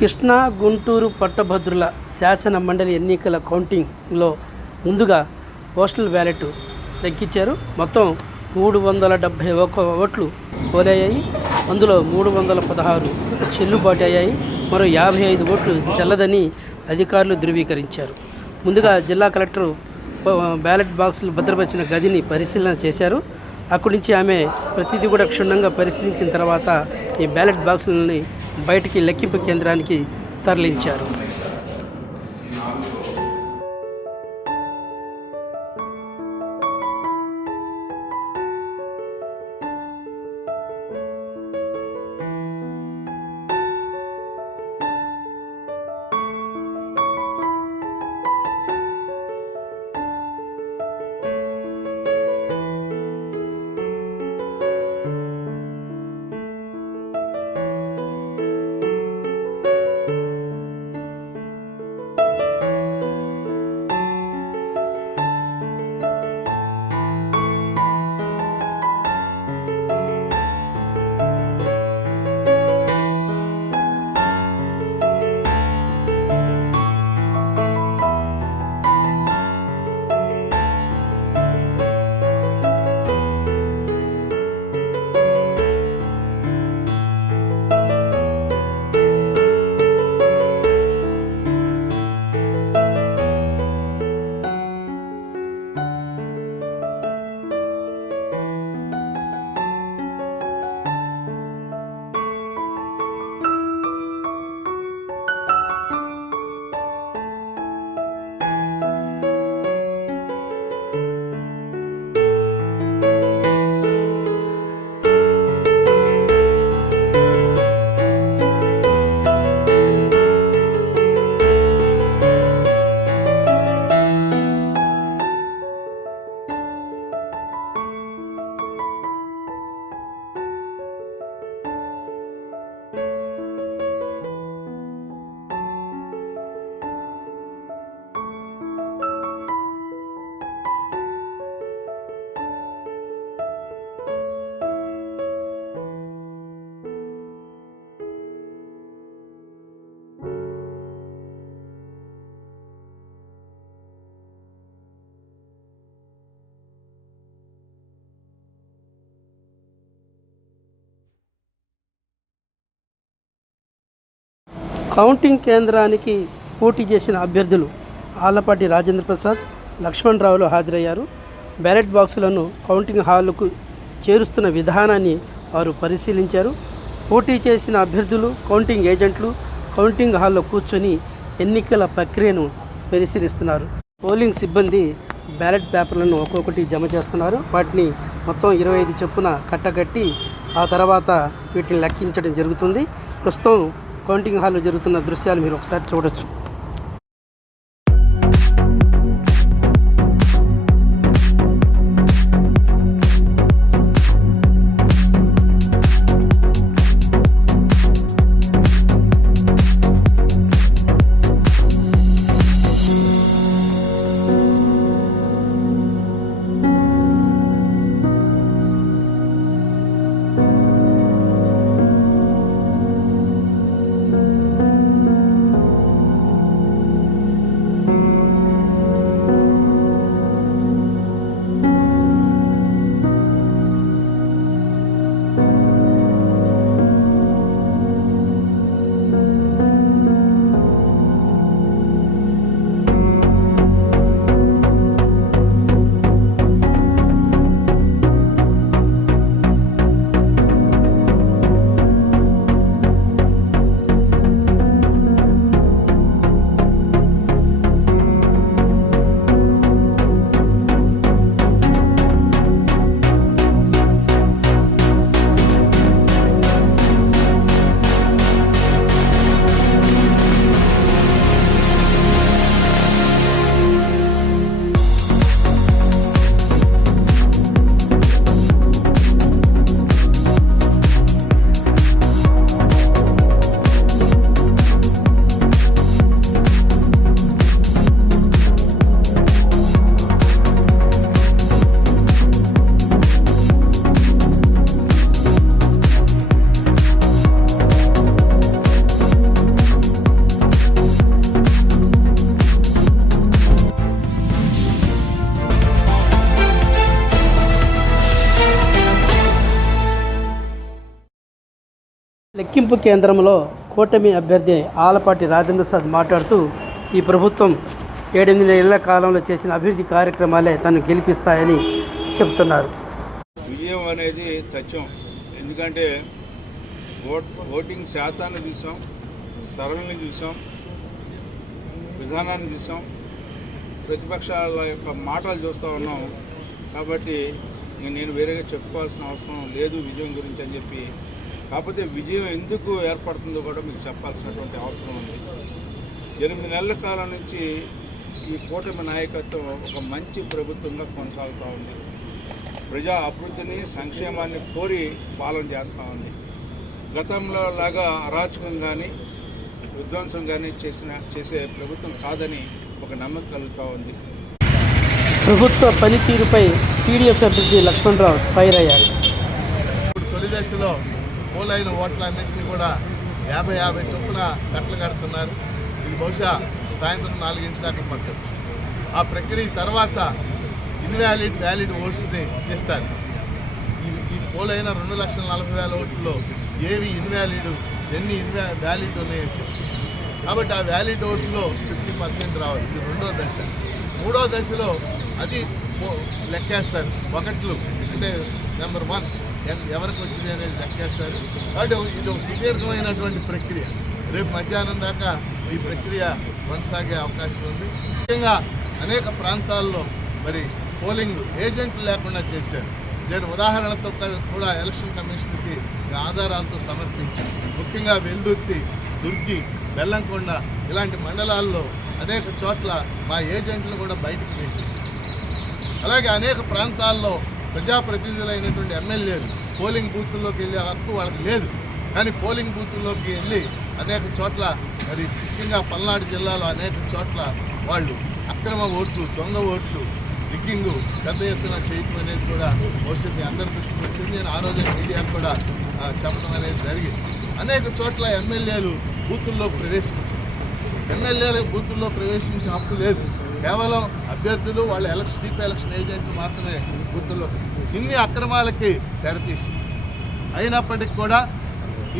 కృష్ణా గుంటూరు పట్టభద్రుల శాసన మండలి ఎన్నికల కౌంటింగ్లో ముందుగా పోస్టల్ బ్యాలెట్ లెక్కించారు. మొత్తం 371 ఓట్లు పోలయ్యాయి. అందులో 316 చెల్లుబాటు అయ్యాయి. మరో 55 ఓట్లు చెల్లదని అధికారులు ధృవీకరించారు. ముందుగా జిల్లా కలెక్టర్ బ్యాలెట్ బాక్సులు భద్రపరిచిన గదిని పరిశీలన చేశారు. అక్కడి నుంచి ఆమె ప్రతిదీ కూడా క్షుణ్ణంగా పరిశీలించిన తర్వాత ఈ బ్యాలెట్ బాక్సులని బయటికి లెక్కింపు కేంద్రానికి తరలించారు. కౌంటింగ్ కేంద్రానికి పోటీ చేసిన అభ్యర్థులు ఆళ్లపాటి రాజేంద్ర ప్రసాద్, లక్ష్మణ్ రావులు హాజరయ్యారు. బ్యాలెట్ బాక్సులను కౌంటింగ్ హాలుకు చేరుస్తున్న విధానాన్ని వారు పరిశీలించారు. పోటీ చేసిన అభ్యర్థులు, కౌంటింగ్ ఏజెంట్లు కౌంటింగ్ హాల్లో కూర్చొని ఎన్నికల ప్రక్రియను పరిశీలిస్తున్నారు. పోలింగ్ సిబ్బంది బ్యాలెట్ పేపర్లను ఒక్కొక్కటి జమ చేస్తున్నారు. వాటిని మొత్తం 25 చొప్పున కట్టగట్టి ఆ తర్వాత వీటిని లెక్కించడం జరుగుతుంది. ప్రస్తుతం కౌంటింగ్ హాల్లో జరుగుతున్న దృశ్యాలు మీరు ఒకసారి చూడొచ్చు. లెక్కింపు కేంద్రంలో కూటమి అభ్యర్థి ఆలపాటి రాజేంద్ర ప్రసాద్ మాట్లాడుతూ ఈ ప్రభుత్వం 7-8 నెలల కాలంలో చేసిన అభివృద్ధి కార్యక్రమాలే తను గెలిపిస్తాయని చెబుతున్నారు. విజయం అనేది సత్యం. ఎందుకంటే ఓటింగ్ శాతాన్ని చూసాం, సరళిని చూసాం, విధానాన్ని చూసాం, ప్రతిపక్షాల యొక్క మాటలు చూస్తూ ఉన్నాం. కాబట్టి నేను వేరేగా చెప్పుకోవాల్సిన అవసరం లేదు విజయం గురించి అని చెప్పి. కాకపోతే విజయం ఎందుకు ఏర్పడుతుందో కూడా మీకు చెప్పాల్సినటువంటి అవసరం ఉంది. 8 నెలల కాలం నుంచి ఈ కూటమి నాయకత్వం ఒక మంచి ప్రభుత్వంగా కొనసాగుతూ ఉంది. ప్రజా అభివృద్ధిని, సంక్షేమాన్ని కోరి పాలన చేస్తూ ఉంది. గతంలో లాగా అరాచకం కానీ విధ్వంసం కానీ చేసే ప్రభుత్వం కాదని ఒక నమ్మకం కలుగుతూ ఉంది. ప్రభుత్వ పనితీరుపై టీడీఎఫ్ అభ్యర్థి లక్ష్మణరావు ఫైర్ అయ్యారు. ఇప్పుడు తొలి దశలో పోలైన ఓట్లన్నింటినీ కూడా 50-50 చొప్పున కట్టలు కడుతున్నారు. ఇది బహుశా సాయంత్రం 4 దాకా పట్టచ్చు. ఆ ప్రక్రియ తర్వాత వ్యాలిడ్ ఓట్స్ని ఇస్తారు. ఈ పోలైన 2,40,000 ఓట్లలో ఏవి ఇన్వాలిడ్, ఎన్ని వ్యాలిడ్ ఉన్నాయో చెప్పి, కాబట్టి ఆ వ్యాలిడ్ ఓట్స్లో 50% రావాలి. ఇది రెండో దశ. మూడో దశలో అది లెక్కేస్తారు. ఒకట్లు అంటే నెంబర్ 1 ఎవరికి వచ్చింది అనేది లెక్కేస్తారు. కాబట్టి ఇది ఒక సుదీర్ఘమైనటువంటి ప్రక్రియ. రేపు మధ్యాహ్నం దాకా ఈ ప్రక్రియ కొనసాగే అవకాశం ఉంది. ముఖ్యంగా అనేక ప్రాంతాల్లో మరి పోలింగ్ ఏజెంట్లు లేకుండా చేశారు. నేను ఉదాహరణతో కూడా ఎలక్షన్ కమిషన్కి ఆధారాలతో సమర్పించాను. ముఖ్యంగా వెల్దుర్తి, దుర్గి, బెల్లంకొండ ఇలాంటి మండలాల్లో అనేక చోట్ల మా ఏజెంట్లు కూడా బయటకు పెట్టేశారు. అలాగే అనేక ప్రాంతాల్లో ప్రజాప్రతినిధులైనటువంటి ఎమ్మెల్యేలు పోలింగ్ బూతుల్లోకి వెళ్ళే హక్కు వాళ్ళకి లేదు. కానీ పోలింగ్ బూతుల్లోకి వెళ్ళి అనేక చోట్ల మరి ముఖ్యంగా పల్నాడు జిల్లాలో అనేక చోట్ల వాళ్ళు అక్రమ ఓట్లు, దొంగ ఓట్లు, రిగ్గింగ్ పెద్ద ఎత్తున చేయటం అనేది కూడా భవిష్యత్తు మీ అందరి దృష్టికి వచ్చింది. నేను ఆ రోజే మీడియాకు కూడా చెప్పడం అనేది జరిగింది. అనేక చోట్ల ఎమ్మెల్యేలు బూతుల్లో ప్రవేశించారు. ఎమ్మెల్యేలు బూతుల్లో ప్రవేశించే హక్కు లేదు. కేవలం అభ్యర్థులు, వాళ్ళ ఎలక్షన్ ఏజెంట్లు మాత్రమే బూతుల్లో. ఇన్ని అక్రమాలకి తెరతీసి అయినప్పటికీ కూడా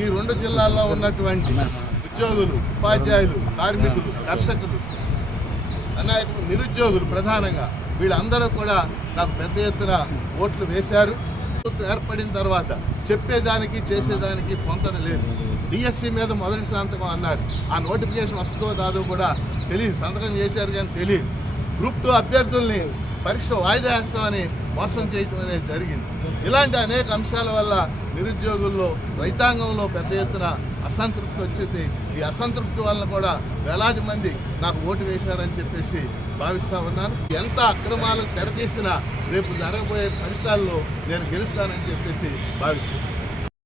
ఈ 2 జిల్లాల్లో ఉన్నటువంటి ఉద్యోగులు, ఉపాధ్యాయులు, కార్మికులు, కర్షకులు, అనాయకులు, నిరుద్యోగులు ప్రధానంగా వీళ్ళందరూ కూడా నాకు పెద్ద ఎత్తున ఓట్లు వేశారు. ఏర్పడిన తర్వాత చెప్పేదానికి చేసేదానికి పొంతన లేదు. డిఎస్సి మీద మొదటి సంతకం అన్నారు. ఆ నోటిఫికేషన్ వస్తుందో రాదో కూడా తెలియదు. సంతకం చేశారు కానీ తెలియదు. గ్రూప్ 2 అభ్యర్థుల్ని పరీక్ష వాయిదా వేస్తామని మోసం చేయటం అనేది జరిగింది. ఇలాంటి అనేక అంశాల వల్ల నిరుద్యోగుల్లో, రైతాంగంలో పెద్ద ఎత్తున అసంతృప్తి వచ్చింది. ఈ అసంతృప్తి వల్ల కూడా వేలాది మంది నాకు ఓటు వేశారని చెప్పేసి భావిస్తూ ఉన్నాను. ఎంత అక్రమాలు తెరతీసినా రేపు జరగబోయే ఫలితాల్లో నేను గెలుస్తానని చెప్పేసి భావిస్తున్నాను.